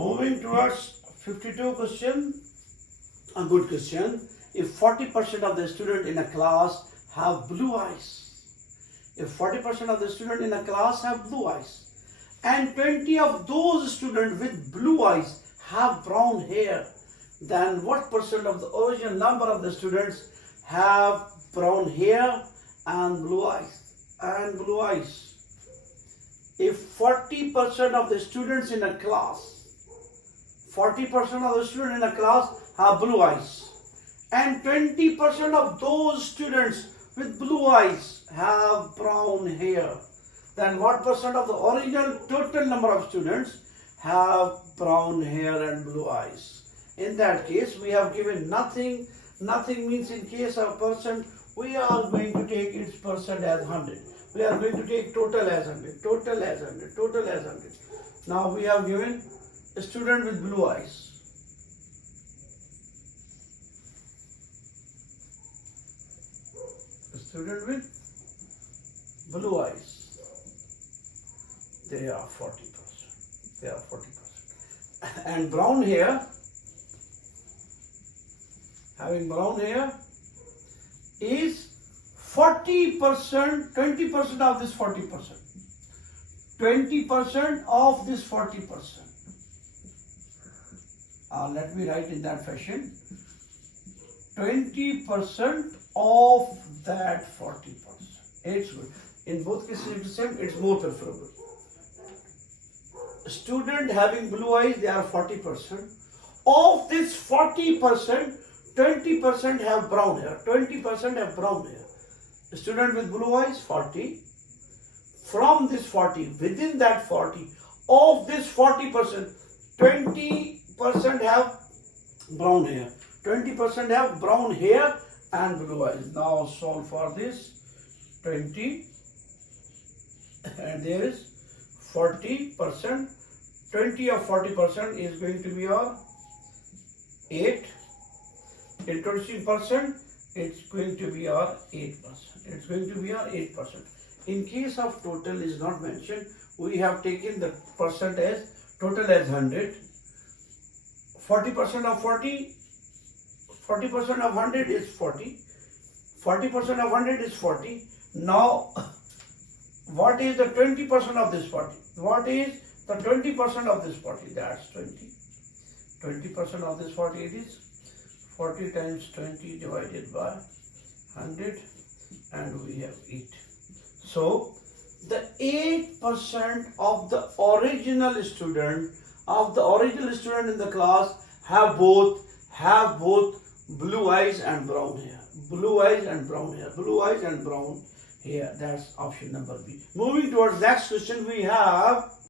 Moving towards 52 question, a good question. If 40% of the student in a class have blue eyes, if 40% of the student in a class have blue eyes, and 20 of those students with blue eyes have brown hair, then what percent of the original number of the students have brown hair and blue eyes? If 40% of the students in a class, 40% of the students in a class have blue eyes, and 20% of those students with blue eyes have brown hair, then what percent of the original total number of students have brown hair and blue eyes? In that case, we have given nothing. Nothing means in case of percent, we are going to take its percent as 100. We are going to take total as 100, total as 100, total as 100. Now we have given a student with blue eyes. A student with blue eyes. They are 40%. They are 40%. And brown hair, having brown hair, is 40%, 20% of this 40%. 20% of this 40%. Let me write in that fashion. 20% of that 40%. It's good. In both cases, it's the same. It's more preferable. Student having blue eyes, they are 40%. Of this 40%, 20% have brown hair. 20% have brown hair. Student with blue eyes, 40. From this 40, within that 40, of this 40%, 20% have brown hair. 20% have brown hair and blue eyes. Now solve for this. 20 and there is 40%. 20 of 40% is going to be our 8. Introducing percent, it's going to be our 8%. It's going to be our 8%. In case of total is not mentioned, we have taken the percent as total as 100. 40% of 40, 40% of 100 is 40. 40% of 100 is 40. Now, what is the 20% of this 40? What is the 20% of this 40? That's 20. 20% of this 40 it is 40 times 20 divided by 100, and we have 8. So the 8% of the original student in the class have both blue eyes and brown hair. Blue eyes and brown hair. Blue eyes and brown hair. That's option number B. Moving towards next question, we have